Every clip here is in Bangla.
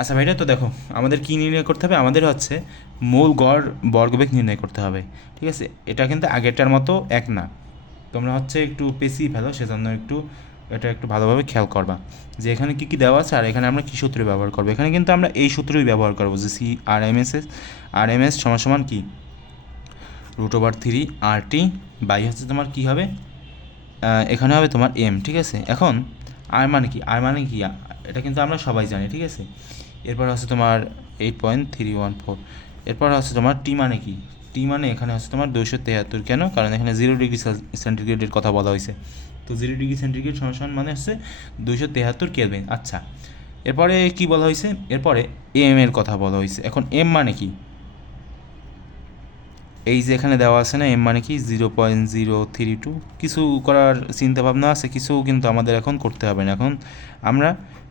আচ্ছা ভাইরা, তো দেখো আমাদের কী নির্ণয় করতে হবে, আমাদের হচ্ছে মূল গড় বর্গবেগ নির্ণয় করতে হবে। ঠিক আছে, এটা কিন্তু আগেরটার মতো এক না, তোমরা হচ্ছে একটু পেছিয়ে ফেলো, সেজন্য একটু এটা একটু ভালোভাবে খেয়াল করবা যে এখানে কী কী দেওয়া আছে আর এখানে আমরা কী সূত্র ব্যবহার করবো। এখানে কিন্তু আমরা এই সূত্রই ব্যবহার করবো যে আর এম এস সমান সমান কি √3 RT বাই হচ্ছে তোমার কী হবে, এখানে হবে তোমার এম। ঠিক আছে, এখন আর মানে কি এটা কিন্তু আমরা সবাই জানি। ঠিক আছে, এরপর হচ্ছে তোমার 8.314। এরপর হচ্ছে তোমার টি মানে কি, টি মানে এখানে হচ্ছে তোমার 273। কেন? কারণ এখানে 0 ডিগ্রি সেন্টিগ্রেডের কথা বলা হয়েছে। তো 0 ডিগ্রি সেন্টিগ্রেড সমান মানে হচ্ছে 273 কেলভিন। আচ্ছা, এরপরে কি বলা হয়েছে, এরপরে এম এর কথা বলা হয়েছে। এখন এম মানে কি, এই যে এখানে দেওয়া আছে না, এম মানে কি 0.032। কিছু করার চিন্তা ভাবনা আছে, কিছু কিন্তু আমাদের এখন করতে হবে না, এখন আমরা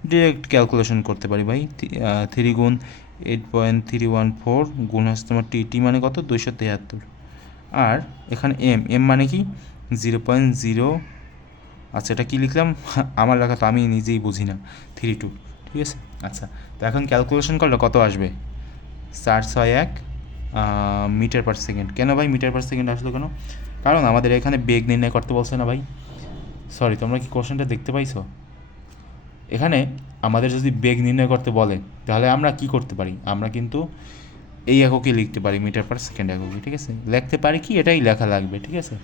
ডিরেক্ট ক্যালকুলেশন করতে পারি ভাই। 3 × 8.314 গুণ হচ্ছে তোমার টি মানে কত, 273। আর এখানে এম মানে কি 0.0, আচ্ছা এটা কী লিখলাম আমার লেখা তো আমি নিজেই বুঝি না, 32। ঠিক আছে, আচ্ছা তো এখন ক্যালকুলেশন করলে কত আসবে, 461 মিটার পার সেকেন্ড। কেন ভাই মিটার পার সেকেন্ড আসলো কেন? কারণ আমাদের এখানে বেগ নির্ণয় করতে বলছে না ভাই। সরি, তোমরা কি কোশ্চেনটা দেখতে পাইছো? এখানে আমাদের যদি বেগ নির্ণয় করতে বলে তাহলে আমরা কি করতে পারি, আমরা কিন্তু এই এককে লিখতে পারি, মিটার পার সেকেন্ড এককে। ঠিক আছে, লিখতে পারি কি, এটাই লেখা লাগবে। ঠিক আছে।